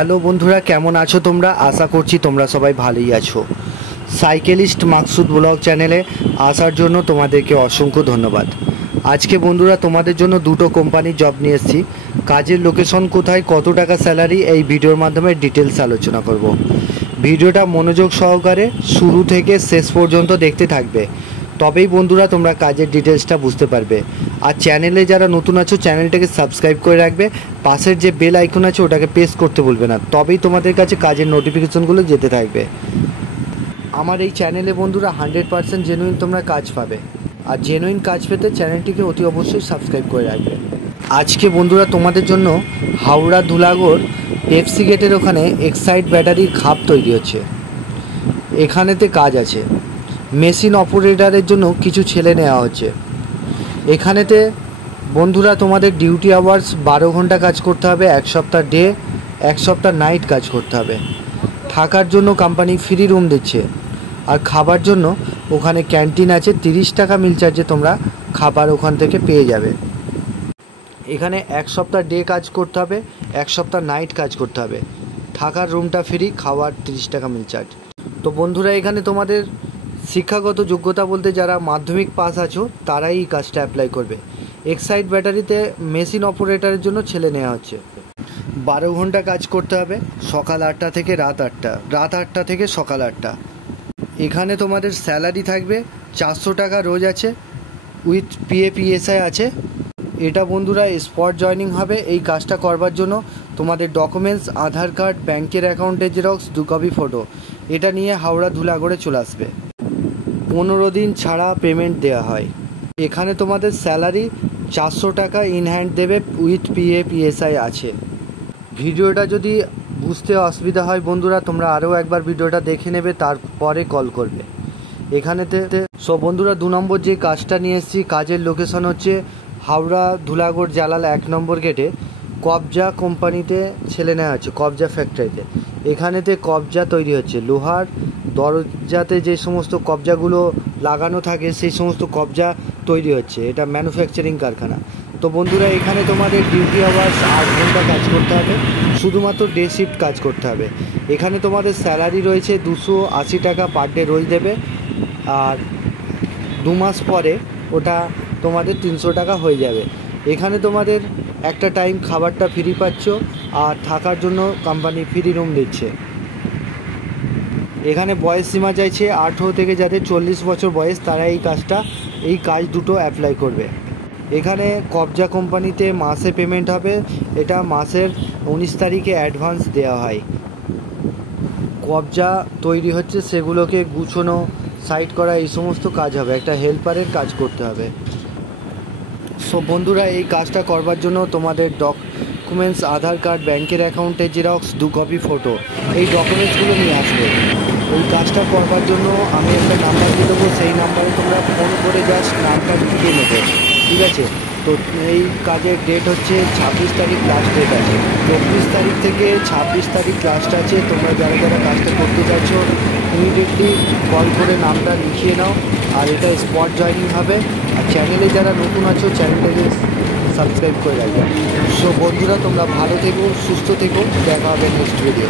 Hello বন্ধুরা, কেমন আছো তোমরা? আশা করছি তোমরা সবাই ভালোই আছো। সাইকেলিস্ট মাকসুদ ব্লগ চ্যানেলে আসার জন্য তোমাদেরকে অসংখ্য ধন্যবাদ। আজকে বন্ধুরা তোমাদের জন্য দুটো কোম্পানির জব নিয়ে এসেছি। কাজের লোকেশন কোথায়, কত টাকা স্যালারি, এই ভিডিওর মাধ্যমে ডিটেলস আলোচনা করব। ভিডিওটা মনোযোগ সহকারে শুরু থেকে শেষ পর্যন্ত দেখতে থাকবে, তবেই বন্ধুরা তোমরা কাজের ডিটেলসটা বুঝতে পারবে। আর চ্যানেলে যারা নতুন আছো চ্যানেলটাকে সাবস্ক্রাইব করে রাখবে, পাশের যে বেল আইকন আছে ওটাকে প্রেস করতে ভুলবে না, তবেই তোমাদের কাছে কাজের নোটিফিকেশনগুলো যেতে থাকবে। আমার এই চ্যানেলে বন্ধুরা 100% জেনুইন তোমরা কাজ পাবে, আর জেনুইন কাজ পেতে চ্যানেলটিকে অতি অবশ্যই সাবস্ক্রাইব করে রাখবে। আজকে বন্ধুরা তোমাদের জন্য হাওড়া ধুলাগড় পেপসি গেটের ওখানে এক্সাইড ব্যাটারির খাপ তৈরি হচ্ছে, এখানেতে কাজ আছে। মেশিন অপারেটরের জন্য কিছু ছেলে নেওয়া হচ্ছে। এখানেতে বন্ধুরা তোমাদের ডিউটি আওয়ার্স 12 ঘন্টা কাজ করতে হবে, এক সপ্তাহ ডে, এক সপ্তাহ নাইট কাজ করতে হবে। থাকার জন্য কোম্পানি ফ্রি রুম দিচ্ছে, আর খাবার জন্য ওখানে ক্যান্টিন আছে। 30 টাকা মিল চার্জে তোমরা খাবার ওখান থেকে পেয়ে যাবে। এখানে এক সপ্তাহ ডে কাজ করতে হবে, এক সপ্তাহ নাইট কাজ করতে হবে। থাকার রুমটা ফ্রি, খাওয়ার 30 টাকা মিল চার্জ। তো বন্ধুরা এখানে তোমাদের শিক্ষাগত যোগ্যতা বলতে যারা মাধ্যমিক পাস আছো তারাই এই কাজটা অ্যাপ্লাই করবে। এক্সাইড ব্যাটারিতে মেশিন অপারেটরের জন্য ছেলে নেওয়া হচ্ছে। 12 ঘন্টা কাজ করতে হবে, সকাল 8টা থেকে রাত 8টা, রাত 8টা থেকে সকাল 8টা। এখানে তোমাদের স্যালারি থাকবে 400 টাকা রোজ আছে, উইথ PAPSI আছে। এটা বন্ধুরা স্পট জয়নিং হবে। এই কাজটা করবার জন্য তোমাদের ডকুমেন্টস, আধার কার্ড, ব্যাংকের অ্যাকাউন্টের জেরক্স, 2 কপি ফটো, এটা নিয়ে হাওড়া ধুলাগড়ে চলে আসবে। 15 দিন ছাড়া পেমেন্ট দেওয়া হয়। এখানে তোমাদের স্যালারি 400 টাকা ইন হ্যান্ড দেবে, উইথ PAPSI আছে। ভিডিওটা যদি বুঝতে অসুবিধা হয় বন্ধুরা তোমরা আরও একবার ভিডিওটা দেখে নেবে, তারপরে কল করবে। এখানেতে বন্ধুরা 2 নম্বর যে কাজটা নিয়ে এসেছি, কাজের লোকেশন হচ্ছে হাওড়া ধুলাগড় জালাল 1 নম্বর গেটে কবজা কোম্পানিতে ছেলে নেওয়া হচ্ছে, কবজা ফ্যাক্টরিতে। এখানেতে কবজা তৈরি হচ্ছে, লোহার দরজাতে যে সমস্ত কবজাগুলো লাগানো থাকে সেই সমস্ত কবজা তৈরি হচ্ছে। এটা ম্যানুফ্যাকচারিং কারখানা। তো বন্ধুরা এখানে তোমাদের ডিউটি আওয়ার্স 8 ঘন্টা কাজ করতে হবে, শুধুমাত্র ডে শিফট কাজ করতে হবে। এখানে তোমাদের স্যালারি রয়েছে 280 টাকা পার ডে রোজ দেবে, আর 2 মাস পরে ওটা তোমাদের 300 টাকা হয়ে যাবে। এখানে তোমাদের একটা টাইম খাবারটা ফ্রি পাচ্ছ, আর থাকার জন্য কোম্পানি ফ্রি রুম দিচ্ছে। এখানে বয়স সীমা চাইছে 18 থেকে যাদের 40 বছর বয়স তারা এই কাজ দুটো অ্যাপ্লাই করবে। এখানে কবজা কোম্পানিতে মাসে পেমেন্ট হবে, এটা মাসের 19 তারিখে অ্যাডভান্স দেওয়া হয়। কবজা তৈরি হচ্ছে সেগুলোকে গুছানো, সাইড করা, এই সমস্ত কাজ হবে। একটা হেল্পারের কাজ করতে হবে। বন্ধুরা এই কাজটা করবার জন্য তোমাদের ডকুমেন্টস, আধার কার্ড, ব্যাংকের অ্যাকাউন্টের জেরক্স, 2 কপি ফটো, এই ডকুমেন্টসগুলো নিয়ে আসবে। এই কাজটা করবার জন্য আমি একটা নাম্বার দিয়ে দেবো, সেই নাম্বারে তোমরা ফোন করে জাস্ট নামটা লিখিয়ে নেবে, ঠিক আছে? তো এই কাজের ডেট হচ্ছে 26 তারিখ লাস্ট ডেট আছে। 24 তারিখ থেকে 26 তারিখ লাস্ট আছে। তোমরা যারা যারা কাজটা করতে চাইছো ইমিডিয়েটলি কল করে নামটা লিখিয়ে নাও, আর এটা স্পট জয়নিং হবে। আর চ্যানেলে যারা নতুন আছো চ্যানেলটাকে সাবস্ক্রাইব করে রাখবে। বন্ধুরা তোমরা ভালো থেকো, সুস্থ থেকো, দেখা হবে নেক্সট ভিডিও।